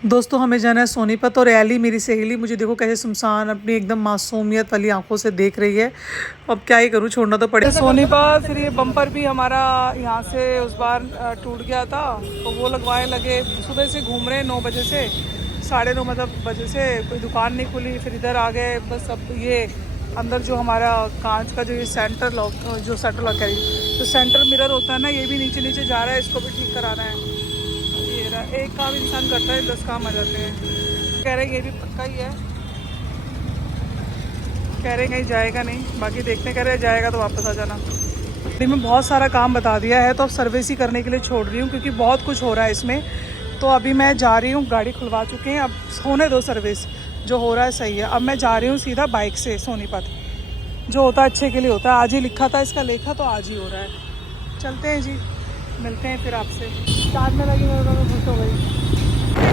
दोस्तों हमें जाना है सोनीपत और एली मेरी सहेली मुझे देखो कैसे सुनसान अपनी एकदम मासूमियत वाली आंखों से देख रही है। अब क्या ही करूँ, छोड़ना तो पड़ेगा। सोनीपत फिर ये बम्पर भी हमारा यहाँ से उस बार टूट गया था तो वो लगवाए लगे। सुबह से घूम रहे हैं 9 बजे से 9:30 मतलब बजे से, कोई दुकान नहीं खुली। फिर इधर आ गए बस। अब ये अंदर जो हमारा कांच का जो ये सेंटर लॉक जो सेंटर लॉक है तो सेंटर मिरर होता है ना, ये भी नीचे नीचे जा रहा है, इसको भी ठीक कराना है। एक काम इंसान करता है 10 काम आ जाते हैं। कह रहे हैं ये भी पक्का ही है, कह रहे हैं कहीं जाएगा नहीं, बाकी देखते कह रहे हैं जाएगा तो वापस आ जाना। में बहुत सारा काम बता दिया है तो अब सर्विस ही करने के लिए छोड़ रही हूँ क्योंकि बहुत कुछ हो रहा है इसमें। तो अभी मैं जा रही हूँ, गाड़ी खुलवा चुके हैं, अब होने दो सर्विस, जो हो रहा है सही है। अब मैं जा रही हूँ सीधा बाइक से सोनीपत। जो होता है अच्छे के लिए होता है, आज ही लिखा था इसका लेखा तो आज ही हो रहा है। चलते हैं जी, मिलते हैं फिर आपसे। स्टार्ट में लगी मेरे को खुश हो गई।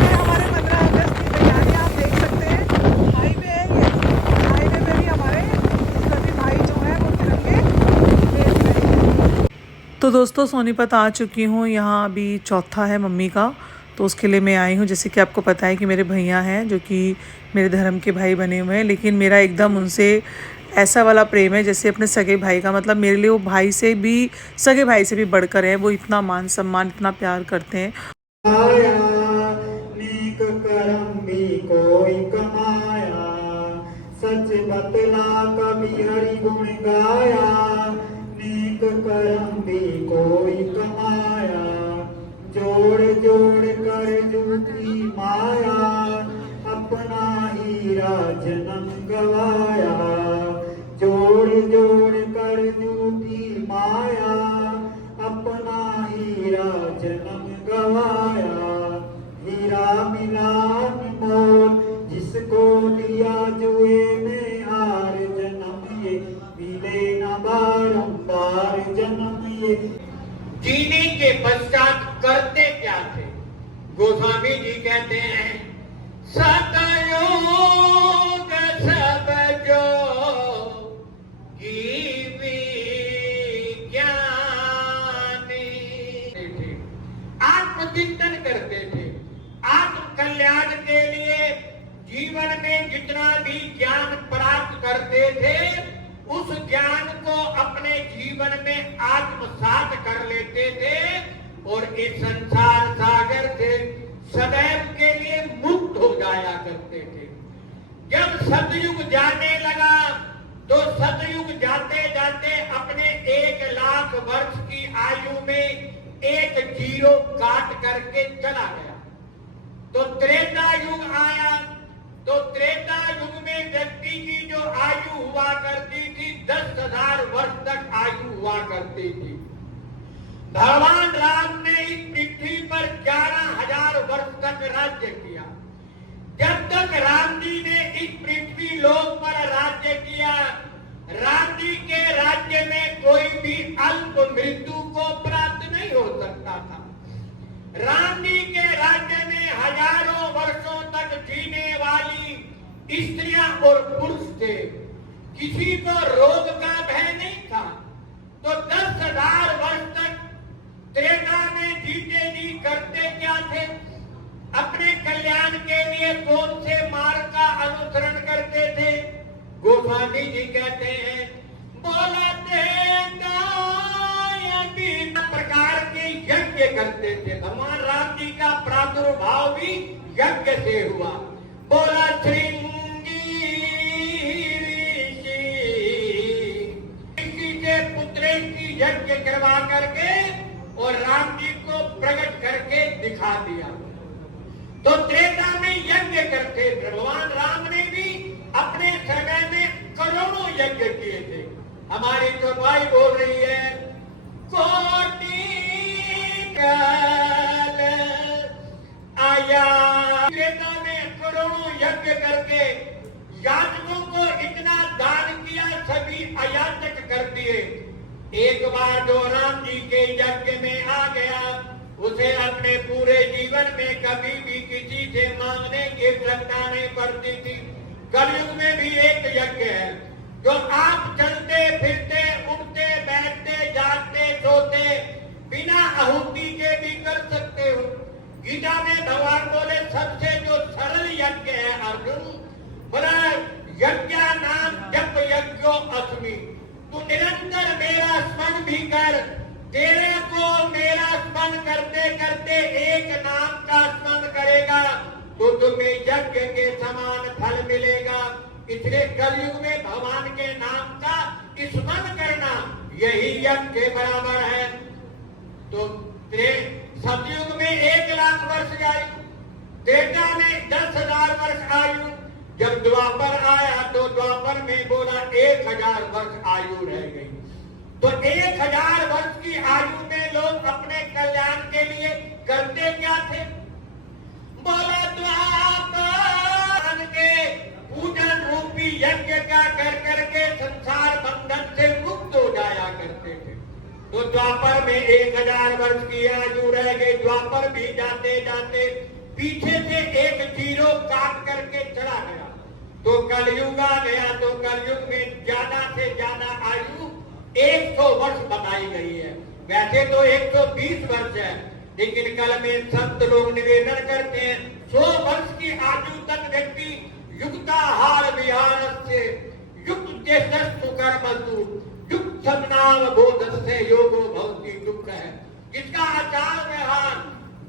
हमारे 15 अगस्त की तैयारी आप देख सकते हैं। हाईवे है ये, हाईवे पे भी हमारे सभी भाई जो हैं वो तिरंगे देख रहे हैं। तो दोस्तों सोनीपत आ चुकी हूँ, यहाँ अभी चौथा है मम्मी का, तो उसके लिए मैं आई हूँ। जैसे कि आपको पता है कि मेरे भैया हैं जो कि मेरे धर्म के भाई बने हुए हैं, लेकिन मेरा एकदम उनसे ऐसा वाला प्रेम है जैसे अपने सगे भाई का। मतलब मेरे लिए वो भाई से भी, सगे भाई से भी बढ़कर है। वो इतना मान सम्मान, इतना प्यार करते हैं। आया नेक करम भी कोई कमाया, सच बतला कभी हरि गुण गाया। नेक करम भी कोई कमाया, जोड़ जोड़ कर झूठी माया। अपना हीरा जन्म गवाया, जोड़ जोड़ कर झूठी माया। अपना हीरा जन्म गवाया, हीरा मिला अनमोल जिसको लिया जुए में हार। जन्म ये मिले न बारंबार, जन्म ये। जीने के पश्चात करते क्या थे? गोस्वामी जी कहते हैं सतयुग सब जो जीवी ज्ञानी थे, आत्मचिंतन करते थे। आत्म कल्याण के लिए जीवन में जितना भी ज्ञान प्राप्त करते थे उस ज्ञान को अपने जीवन में आत्मसात कर लेते थे और इस संसार सागर से सदैव के लिए मुक्त हो जाया करते थे। जब सतयुग जाने लगा तो सतयुग जाते जाते अपने 1 लाख वर्ष की आयु में एक जीरो काट करके चला गया। तो त्रेता युग आया, तो त्रेता युग में व्यक्ति की जो आयु हुआ करती थी 10,000 वर्ष तक आयु हुआ करती थी। भगवान राम ने इस पृथ्वी पर 11,000 वर्ष तक राज्य किया। जब तक राम जी ने इस पृथ्वी लोक पर राज्य किया, राम जी के राज्य में कोई भी अल्प मृत्यु को प्राप्त नहीं हो सकता था। राम जी के राज्य में हजारों वर्षों तक जीने वाली स्त्रियां और पुरुष थे, किसी को रोग का भय नहीं था। तो 10,000 वर्ष तक त्रेता में जीते जी करते क्या थे? अपने कल्याण के लिए कौन से मार्ग का अनुसरण करते थे? गोस्वामी जी कहते हैं बोलते प्रकार के यज्ञ करते थे। भगवान राम जी का प्रादुर्भाव भी यज्ञ से हुआ। बोला श्रृंगी से पुत्रेश की यज्ञ करवा करके और राम जी को प्रकट करके दिखा दिया। तो त्रेता में यज्ञ करते थे। भगवान राम ने भी अपने समय में करोड़ों यज्ञ किए थे। हमारी चौपाई बोल रही है कोटि काल आया। त्रेता में करोड़ों यज्ञ करके याचकों को इतना दान किया, सभी अयाचक कर दिए। एक बार जो राम जी के यज्ञ में आ गया उसे अपने पूरे जीवन में कभी भी किसी से मांगने की आवश्यकता नहीं पड़ती थी। कलयुग में भी एक यज्ञ है जो आप चलते फिरते उठते बैठते जागते सोते बिना आहुति के भी कर सकते हो। गीता में भगवान बोले सबसे तेरे को मेरा स्मरण करते करते एक नाम का स्मरण करेगा तो तुम्हें यज्ञ के समान फल मिलेगा। इसलिए कलयुग में भगवान के नाम का स्मरण करना यही यज्ञ के बराबर है। तो सतयुग में 1,00,000 वर्ष आयु, त्रेता में 10,000 वर्ष आयु, जब द्वापर आया तो द्वापर में बोला 1,000 वर्ष आयु रह गई। तो 1,000 वर्ष की आयु में लोग अपने कल्याण के लिए करते क्या थे? बोला द्वापर के पूजन रूपी यज्ञ का कर करके संसार बंधन से मुक्त हो जाया करते थे। तो द्वापर में 1,000 वर्ष की आयु रह गई। द्वापर भी जाते जाते पीछे से एक जीरो काट करके चला गया। तो कलयुग आ गया। तो कलयुग में ज्यादा से ज्यादा आयु 100 वर्ष बताई गई है। वैसे तो 120 वर्ष है, लेकिन कल में संत लोग निवेदन करते हैं 100 वर्ष की आयु तक व्यक्ति युक्ताहार विहार से युक्त चेतस्तु कर्मसु युक्त सपनाव बोध से योगो भवति दुख है। जिसका आचार व्यवहार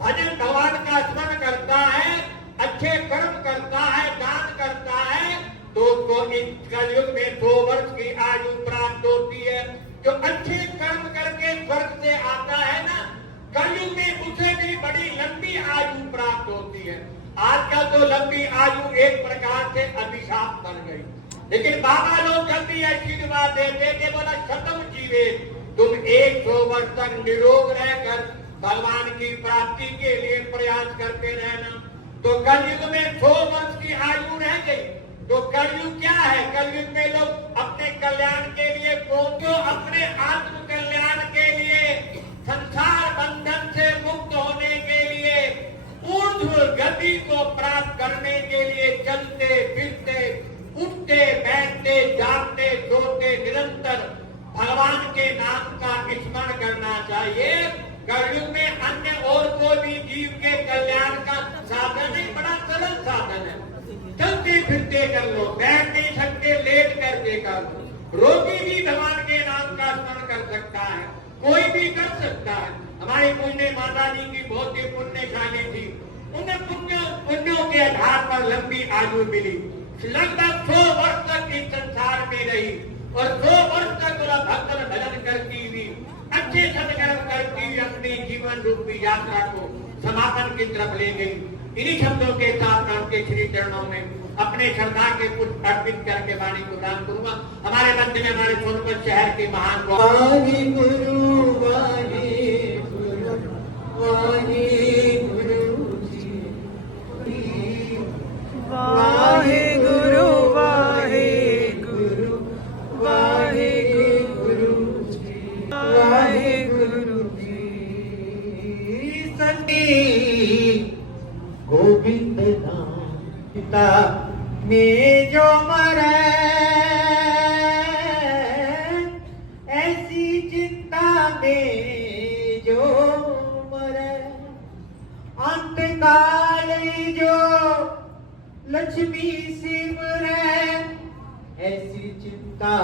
भजन भगवान का स्मरण करता है, अच्छे कर्म करता है, दान करता है, तो उसको इस कलयुग में 100 वर्ष की आयु प्राप्त होती है। जो अच्छे कर्म करके स्वर्ग से आता है ना, कलयुग में उसे भी बड़ी लंबी आयु प्राप्त होती है। आजकल तो लंबी आयु एक प्रकार से अभिशाप बन गई, लेकिन बाबा लोग जब भी आशीर्वाद देते थे बोला खत्म जीवे, तुम 100 वर्ष तक निरोग रहकर भगवान की प्राप्ति के लिए प्रयास करते रहना। तो कलयुग में 100 वर्ष की आयु रह गई। तो कलयुग क्या है? कलयुग में लोग अपने कल्याण के लिए जो अपने आत्म कल्याण के लिए संसार बंधन से मुक्त होने के लिए ऊर्ध्व गति को प्राप्त करने के लिए चलते फिरते उठते बैठते जागते सोते निरंतर भगवान के नाम का स्मरण करना चाहिए। कलयुग में अन्य और कोई भी जीव के कल्याण का साधन है, बड़ा सरल साधन है। चलते फिरते कर लो, बैठ नहीं सकते लेट करके कर लो। रोगी भी भगवान के नाम का स्मरण कर सकता है, कोई भी कर सकता है। हमारी पुण्य माता जी की बहुत ही पुण्यशाली थी, उन्हें पुण्यों के आधार पर लंबी आयु मिली। लगभग 100 वर्ष तक इस संसार में रही और 100 वर्ष तक बोला भक्तन भजन करती हुई अच्छे सत्कर्म करती हुई अपनी जीवन रूपी यात्रा को समापन की तरफ ले गई। इन्हीं शब्दों के साथ राम के श्री चरणों में अपने श्रद्धा के पुष्प अर्पित करके वाणी को दान करूंगा। हमारे मध्य में हमारे सोनभद्र शहर के महान वाहे गुरु जी, वाहे गुरु वाहे गुरु वाहे गुरु जी, वाहे गुरु जी। सती गोविंद नाम पिता में जो मरे, ऐसी चिंता में जो मरे, अंत काल जो लक्ष्मी सिमरे, ऐसी चिंता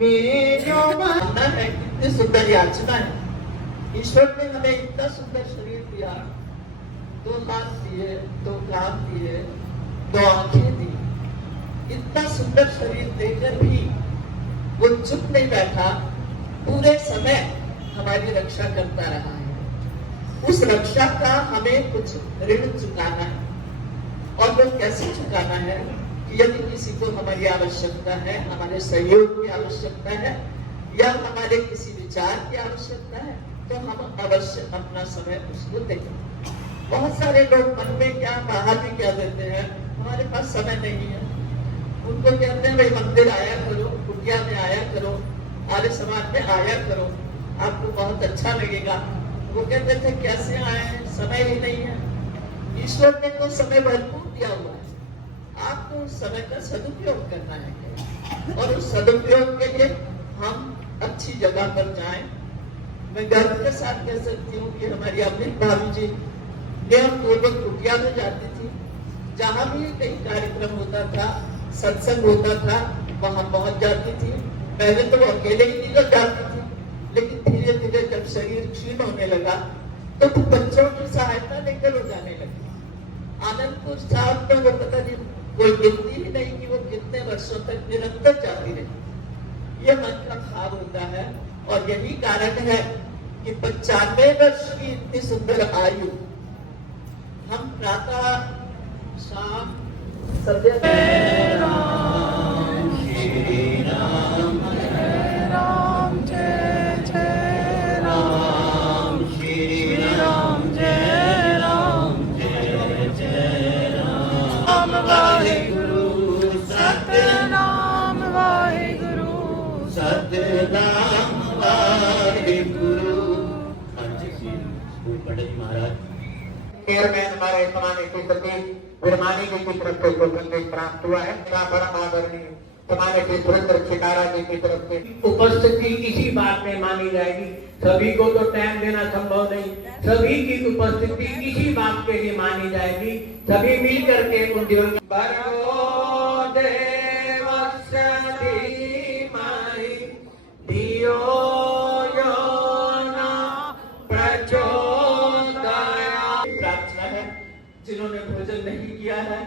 में जो मरना है। कितनी सुंदर याचना है। ईश्वर ने हमें इतना सुंदर शरीर दिया, 2 हाथ दिए, 2 कान दिए, 2 आंखें दी। इतना सुंदर शरीर देकर भी वो चुप नहीं बैठा, पूरे समय हमारी रक्षा करता रहा है। उस रक्षा का हमें कुछ ऋण चुकाना है। और वो कैसे चुकाना है कि यदि किसी को हमारी आवश्यकता है, हमारे सहयोग की आवश्यकता है या हमारे किसी विचार की आवश्यकता है, तो हम अवश्य अपना समय उसको दें। बहुत सारे लोग मन में क्या बाहर भी क्या देते हैं, हमारे पास समय नहीं है। उनको कहते हैं भाई मंदिर आया करो, कुटिया में आया करो, आर्य समाज में आया करो, आपको बहुत अच्छा लगेगा। वो कहते थे कैसे आए, समय ही नहीं है। ईश्वर ने तो समय भरपूर दिया हुआ है, आपको समय का सदुपयोग करना है और उस सदुपयोग के लिए हम अच्छी जगह पर जाएं। मैं गर्व के साथ कह सकती हूँ कि हमारी अमित भाभी जी नियमपूर्वक कुटिया में जाती थी। जहाँ भी कहीं कार्यक्रम होता था, सत्संग होता था, वहां पहुंच जाती थी। पहले तो वो अकेले ही नहीं जाती थी, लेकिन धीरे धीरे जब शरीर क्षीण होने लगा तो फिर बच्चों की सहायता लेकर हो जाने लगी। आनंदपुर साहब तो वो पता नहीं कोई गिनती ही नहीं कि वो कितने वर्षों तक निरंतर जाती रही। ये मन का भाव होता है और यही कारण है कि 95 वर्ष की इतनी सुंदर आयु हम प्रातः शाम चेयरमैन हमारे समाने के प्रति विरमानी जी की तरफ से जो संदेश प्राप्त हुआ है, परम आदरणीय समाने के सुरेंद्र छिकारा जी की तरफ से उपस्थिति इसी बात में मानी जाएगी। सभी को तो टाइम देना संभव नहीं, सभी की उपस्थिति इसी बात के लिए मानी जाएगी। सभी मिल करके उद्योग जिन्होंने भोजन नहीं किया है,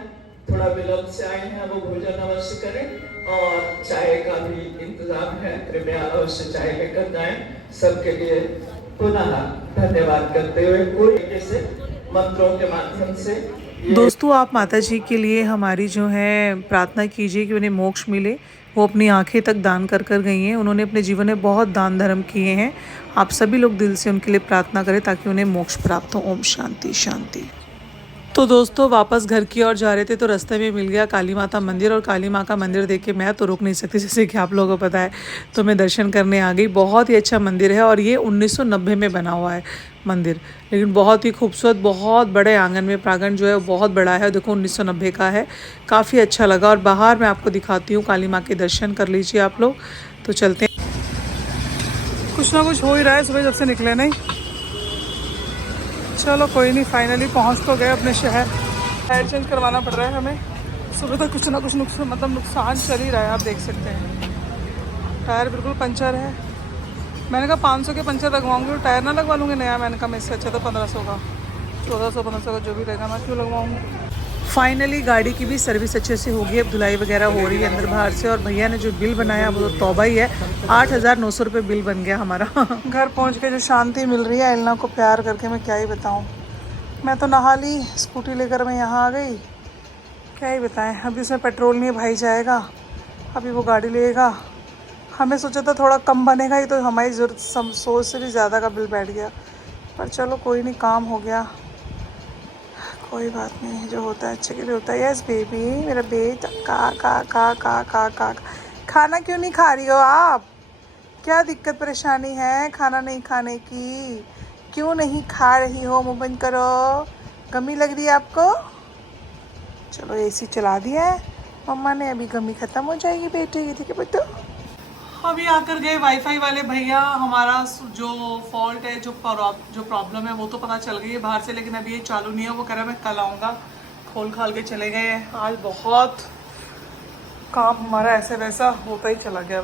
थोड़ा विलंब से आए हैं, वो भोजन अवश्य करें और चाय का भी इंतजाम है, कृपया अवश्य चाय लेकर जाएं। सबके लिए पुनः धन्यवाद करते हुए पूरी तरीके से मंत्रों के माध्यम से दोस्तों, आप माता जी के लिए हमारी जो है प्रार्थना कीजिए कि उन्हें मोक्ष मिले। वो अपनी आंखें तक दान कर गई हैं। उन्होंने अपने जीवन में बहुत दान धर्म किए हैं। आप सभी लोग दिल से उनके लिए प्रार्थना करें ताकि उन्हें मोक्ष प्राप्त हो। ओम शांति शांति। तो दोस्तों, वापस घर की ओर जा रहे थे तो रास्ते में मिल गया काली माता मंदिर, और काली माँ का मंदिर देख के मैं तो रुक नहीं सकती, जैसे कि आप लोगों को पता है। तो मैं दर्शन करने आ गई। बहुत ही अच्छा मंदिर है और ये 1990 में बना हुआ है मंदिर, लेकिन बहुत ही खूबसूरत, बहुत बड़े आंगन में प्रांगण जो है वो बहुत बड़ा है। देखो 1990 का है, काफ़ी अच्छा लगा। और बाहर मैं आपको दिखाती हूँ, काली माँ के दर्शन कर लीजिए आप लोग। तो चलते हैं। कुछ ना कुछ हो ही रहा है सुबह जब से निकले नहीं। चलो कोई नहीं, फाइनली पहुंच तो गए अपने शहर। टायर चेंज करवाना पड़ रहा है हमें। सुबह तक कुछ ना कुछ नुकसान चल ही रहा है, आप देख सकते हैं। टायर बिल्कुल पंचर है। मैंने कहा 500 के पंचर लगवाऊंगी और टायर ना लगवा लूँगी नया। मैंने कहा मैं इससे अच्छा तो 1500 का, 1400-1500 का जो भी रहेगा मैं क्यों लगवाऊँगी। फाइनली गाड़ी की भी सर्विस अच्छे से होगी। अब धुलाई वगैरह हो रही है अंदर बाहर से। और भैया ने जो बिल बनाया वो तो तौबा ही है। 8,900 रुपये बिल बन गया हमारा। घर पहुंच के जो शांति मिल रही है एलना को प्यार करके, मैं क्या ही बताऊं। मैं तो नहा ली, स्कूटी लेकर मैं यहाँ आ गई। क्या ही बताएं, अभी उसमें पेट्रोल नहीं भाई जाएगा, अभी वो गाड़ी लेगा। हमें सोचा था थोड़ा कम बनेगा ही, तो हमारी ज़रूरत सोच से भी ज़्यादा का बिल बैठ गया। पर चलो कोई नहीं, काम हो गया, कोई बात नहीं। जो होता है अच्छे के लिए होता है। यस बेबी, मेरा बेटा। का खाना क्यों नहीं खा रही हो आप? क्या दिक्कत परेशानी है खाना नहीं खाने की? क्यों नहीं खा रही हो? मुँह बंद करो। गमी लग रही है आपको? चलो एसी चला दिया है मम्मा ने, अभी गमी ख़त्म हो जाएगी बेटे की। ठीक है बेटो। अभी आकर गए वाईफाई वाले भैया। हमारा जो फॉल्ट है, जो प्रॉब्लम है वो तो पता चल गई है बाहर से, लेकिन अभी ये चालू नहीं है। वो कह रहा है मैं कल आऊँगा। खोल खाल के चले गए। आज बहुत काम हमारा ऐसे वैसा होता ही चला गया।